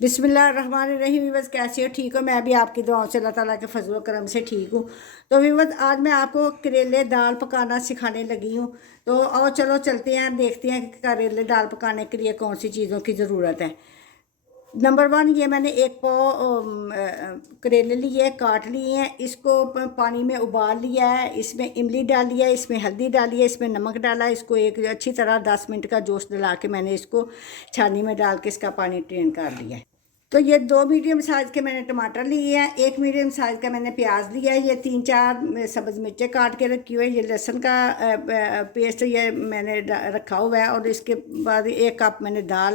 बिस्मिल्लाहिर्रहमानिर्रहीम। वीवर्स, कैसे हो? ठीक हो? मैं भी आपकी दुआओं से, अल्लाह ताला के फजल करम से ठीक हूँ। तो वीवर्स, आज मैं आपको करेले दाल पकाना सिखाने लगी हूँ। तो आओ चलो चलते हैं, देखते हैं कि करेले दाल पकाने के लिए कौन सी चीज़ों की ज़रूरत है। नंबर वन, ये मैंने एक पाव करेले लिए, काट लिए हैं। इसको पानी में उबाल लिया है। इसमें इमली डाली है, इसमें हल्दी डाली है, इसमें नमक डाला है। इसको एक अच्छी तरह 10 मिनट का जोश दिला के मैंने इसको छानी में डाल के इसका पानी ड्रेन कर लिया है। तो ये 2 मीडियम साइज़ के मैंने टमाटर लिए हैं, 1 मीडियम साइज़ का मैंने प्याज लिया है, ये 3-4 सब्ज़ मिर्चें काट के रखी हुई है, ये लहसुन का पेस्ट ये मैंने रखा हुआ है। और इसके बाद 1 कप मैंने दाल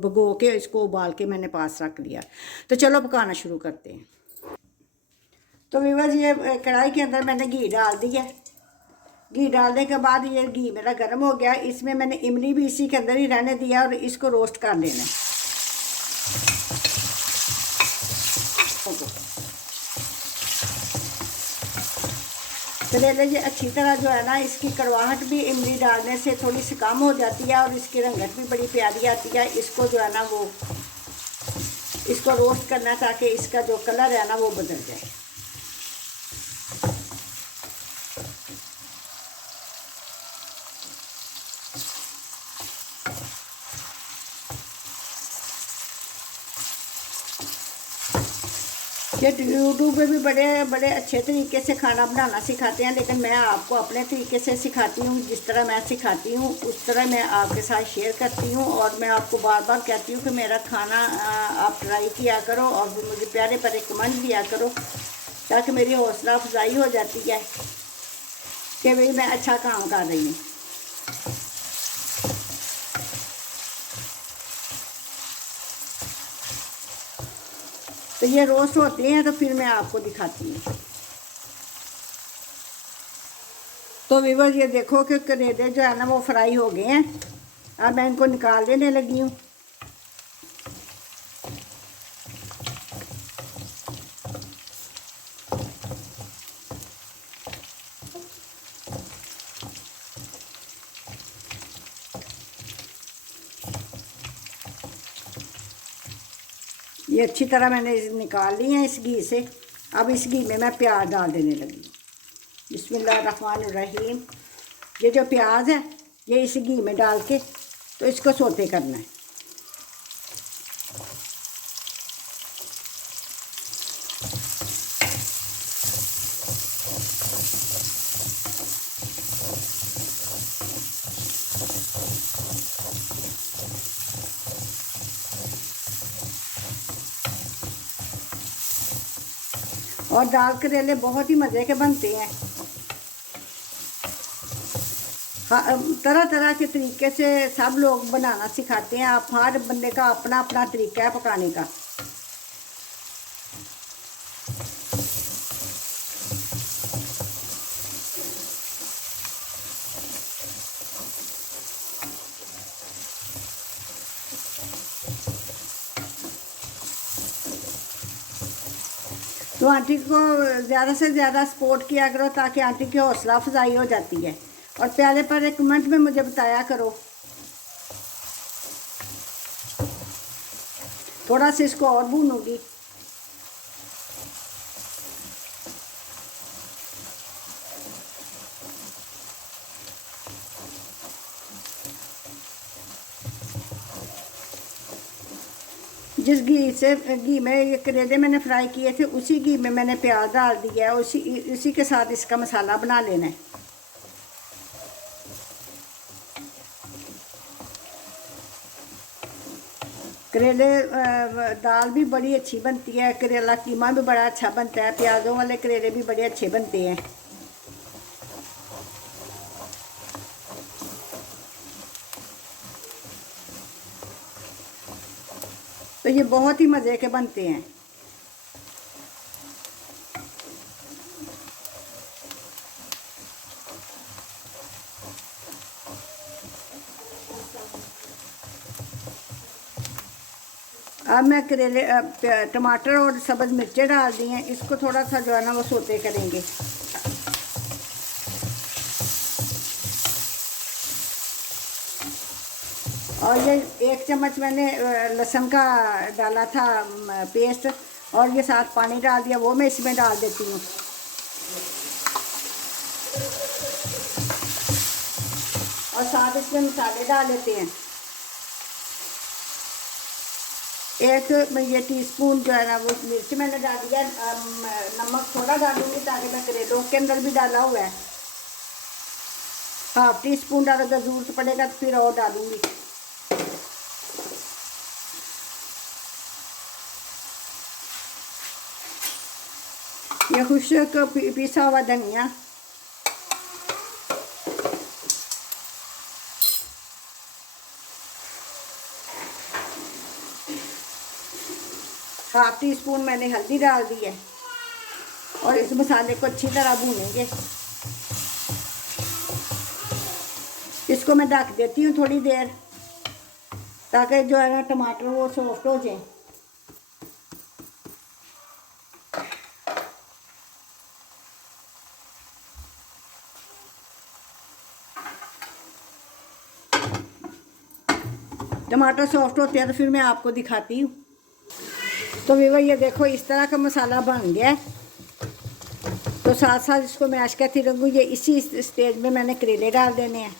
भिगो के इसको उबाल के मैंने पास रख लिया। तो चलो पकाना शुरू करते हैं। तो व्यूअर्स, ये कढ़ाई के अंदर मैंने घी डाल दिया है। घी डालने के बाद ये घी मेरा गर्म हो गया। इसमें मैंने इमली भी इसी के अंदर ही रहने दिया और इसको रोस्ट कर लेना है। करेले ये अच्छी तरह जो है ना, इसकी कड़वाहट भी इमली डालने से थोड़ी सी कम हो जाती है और इसकी रंगत भी बड़ी प्यारी आती है। इसको जो है ना वो इसको रोस्ट करना ताकि इसका जो कलर है ना वो बदल जाए। ये यूट्यूब पे भी बड़े बड़े अच्छे तरीके से खाना बनाना सिखाते हैं, लेकिन मैं आपको अपने तरीके से सिखाती हूँ। जिस तरह मैं सिखाती हूँ उस तरह मैं आपके साथ शेयर करती हूँ। और मैं आपको बार बार कहती हूँ कि मेरा खाना आप ट्राई किया करो और मुझे प्यारे प्यारे कमेंट दिया करो, ताकि मेरी हौसला अफजाई हो जाती है कि भाई मैं अच्छा काम कर रही हूँ। तो ये रोस्ट होते हैं तो फिर मैं आपको दिखाती हूँ। तो व्यूअर्स, ये देखो कि करेले जो है ना वो फ्राई हो गए हैं। अब मैं इनको निकाल देने लगी हूँ। ये अच्छी तरह मैंने निकाल ली हैं इस घी से। अब इस घी में मैं प्याज डाल देने लगी। बिस्मिल्लाहिर्रहमानिर्रहीम। ये जो प्याज है ये इस घी में डाल के तो इसको सौते करना है। और दाल करेले बहुत ही मज़े के बनते हैं। तरह तरह के तरीके से सब लोग बनाना सिखाते हैं। आप हर बंदे का अपना अपना तरीका है पकाने का। तो आंटी को ज़्यादा से ज़्यादा सपोर्ट किया करो ताकि आंटी की हौसला अफजाई हो जाती है। और प्यारे प्यारे कमेंट में मुझे बताया करो। थोड़ा सा इसको और भूनूंगी। जिस घी में ये करेले मैंने फ्राई किए थे उसी घी में मैंने प्याज डाल दिया है। उसी के साथ इसका मसाला बना लेना है। करेले दाल भी बड़ी अच्छी बनती है। करेला कीमा भी बड़ा अच्छा बनता है। प्याज़ों वाले करेले भी बड़े अच्छे बनते हैं। तो ये बहुत ही मज़े के बनते हैं। अब मैं करेले टमाटर और सब्ज़ मिर्चें डाल दी हैं। इसको थोड़ा सा जो है ना वो सौते करेंगे। और ये 1 चम्मच मैंने लहसुन का डाला था पेस्ट, और ये साथ पानी डाल दिया, वो मैं इसमें डाल देती हूँ। और साथ इसमें मसाले डाल लेते हैं। एक ये टीस्पून जो है ना वो मिर्च मैंने डाल दिया, नमक थोड़ा डालूंगी ताकि मैं करेलों के अंदर भी डाला हुआ है। 1/2 टीस्पून डाल, अगर ज़रूरत पड़ेगा तो फिर और डालूंगी। ये खुश्क पिसा हुआ धनिया, हाफ टी स्पून मैंने हल्दी डाल दी है, और इस मसाले को अच्छी तरह भूनेंगे। इसको मैं ढक देती हूँ थोड़ी देर, ताकि जो है ना टमाटर वो सॉफ्ट हो जाए। टमाटर सॉफ्ट होते हैं तो फिर मैं आपको दिखाती हूँ। तो वीवर ये देखो इस तरह का मसाला बन गया है। तो साथ साथ इसको मैश करती रहूँगी। ये इसी स्टेज में मैंने करेले डाल देने हैं।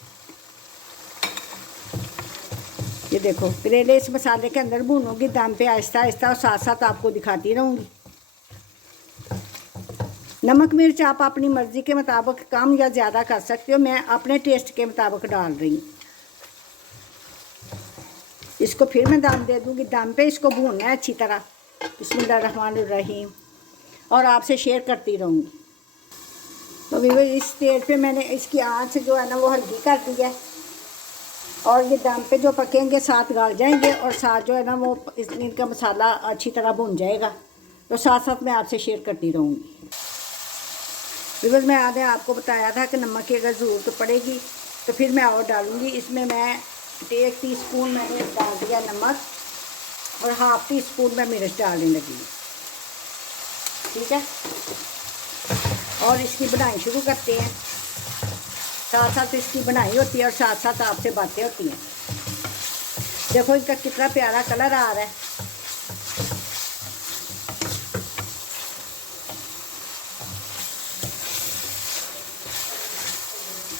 ये देखो करेले इस मसाले के अंदर भूनूंगी दम पे आहिस्ता आहिस्ता, और साथ साथ आपको दिखाती रहूँगी। नमक मिर्च आप अपनी मर्ज़ी के मुताबिक कम या ज़्यादा कर सकते हो, मैं अपने टेस्ट के मुताबिक डाल रही हूँ। इसको फिर मैं दम दे दूँगी, दम पे इसको भूनना है अच्छी तरह। बिस्मिल्लाहिर्रहमानिर्रहीम। और आपसे शेयर करती रहूँगी। तो भी इस स्टेज पे मैंने इसकी आँच जो है ना वो हल्की कर दी है, और ये दम पे जो पकेंगे साथ गल जाएंगे, और साथ जो है ना वो इनका मसाला अच्छी तरह भुन जाएगा। तो साथ साथ मैं आपसे शेयर करती रहूँगी। बिकॉज मैं आगे आपको बताया था कि नमक की अगर ज़रूरत पड़ेगी तो फिर मैं और डालूँगी। इसमें मैं 1 टीस्पून मैंने डाल दिया नमक, और 1/2 टीस्पून मैं मिर्च डालने लगी। ठीक है, और इसकी बनाई शुरू करते हैं। साथ साथ इसकी बनाई होती है और साथ साथ आपसे बातें होती हैं। देखो इनका कितना प्यारा कलर आ रहा है।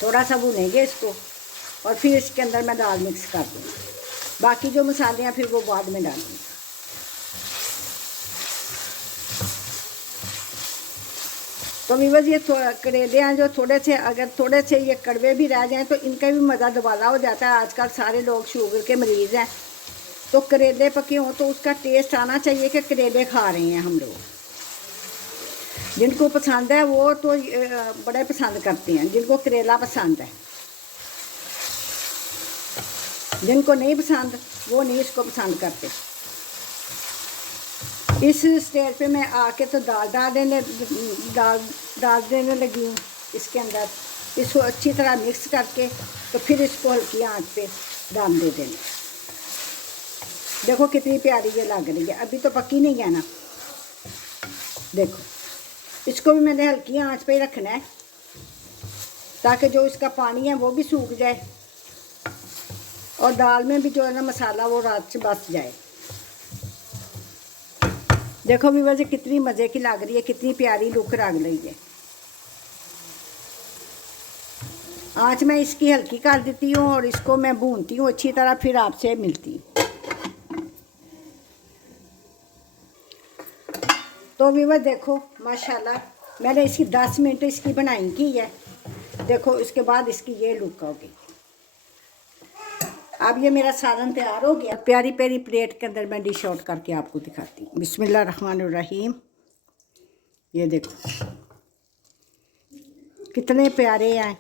थोड़ा सा भूनेंगे इसको, और फिर इसके अंदर मैं दाल मिक्स कर दूँगी। बाकी जो मसाले हैं फिर वो बाद में डालूँगी। तो वीवर्स ये करेले हैं जो थोड़े से, अगर थोड़े से ये कड़वे भी रह जाएं तो इनका भी मज़ा दोबारा हो जाता है। आजकल सारे लोग शुगर के मरीज़ हैं, तो करेले पके हों तो उसका टेस्ट आना चाहिए कि करेले खा रहे हैं हम लोग। जिनको पसंद है वो तो बड़े पसंद करते हैं, जिनको करेला पसंद है। जिनको नहीं पसंद वो नहीं इसको पसंद करते। इस स्टेज पे मैं आके तो दाल डाल देने लगी हूँ इसके अंदर। इसको अच्छी तरह मिक्स करके तो फिर इसको हल्की आंच पे दम दे देंगे। देखो कितनी प्यारी ये लग रही है, अभी तो पकी नहीं है ना। देखो इसको भी मैंने हल्की आंच पे ही रखना है, ताकि जो इसका पानी है वो भी सूख जाए, और दाल में भी जो है ना मसाला वो रात से बस जाए। देखो व्यूअर्स कितनी मज़े की लग रही है, कितनी प्यारी लुक लग रही है। आँच मैं इसकी हल्की कर देती हूँ और इसको मैं भूनती हूँ अच्छी तरह, फिर आपसे मिलती हूँ। तो व्यूअर्स देखो माशाल्लाह मैंने इसकी 10 मिनट इसकी बनाई की है। देखो इसके बाद इसकी ये लुक होगी। अब ये मेरा सालन तैयार हो गया। प्यारी प्यारी प्लेट के अंदर मैं डिश आउट करके आपको दिखाती हूँ। बिस्मिल्लाहिर्रहमानिर्रहीम। ये देखो कितने प्यारे हैं,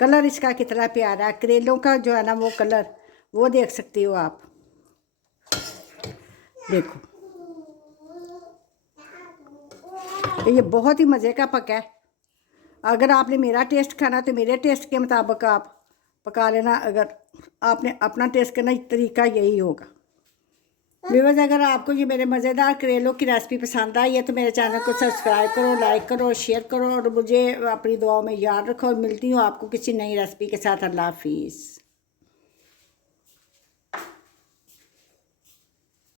कलर इसका कितना प्यारा है। करेलों का जो है ना वो कलर वो देख सकती हो आप। देखो तो ये बहुत ही मज़े का पका है। अगर आपने मेरा टेस्ट खाना तो मेरे टेस्ट के मुताबिक आप पका लेना। अगर आपने अपना टेस्ट करना तरीका यही होगा। व्यूअर्स अगर आपको ये मेरे मज़ेदार करेलों की रेसिपी पसंद आई है तो मेरे चैनल को सब्सक्राइब करो, लाइक करो, शेयर करो, और मुझे अपनी दुआओं में याद रखो। मिलती हूँ आपको किसी नई रेसिपी के साथ। अल्लाह हाफिज़।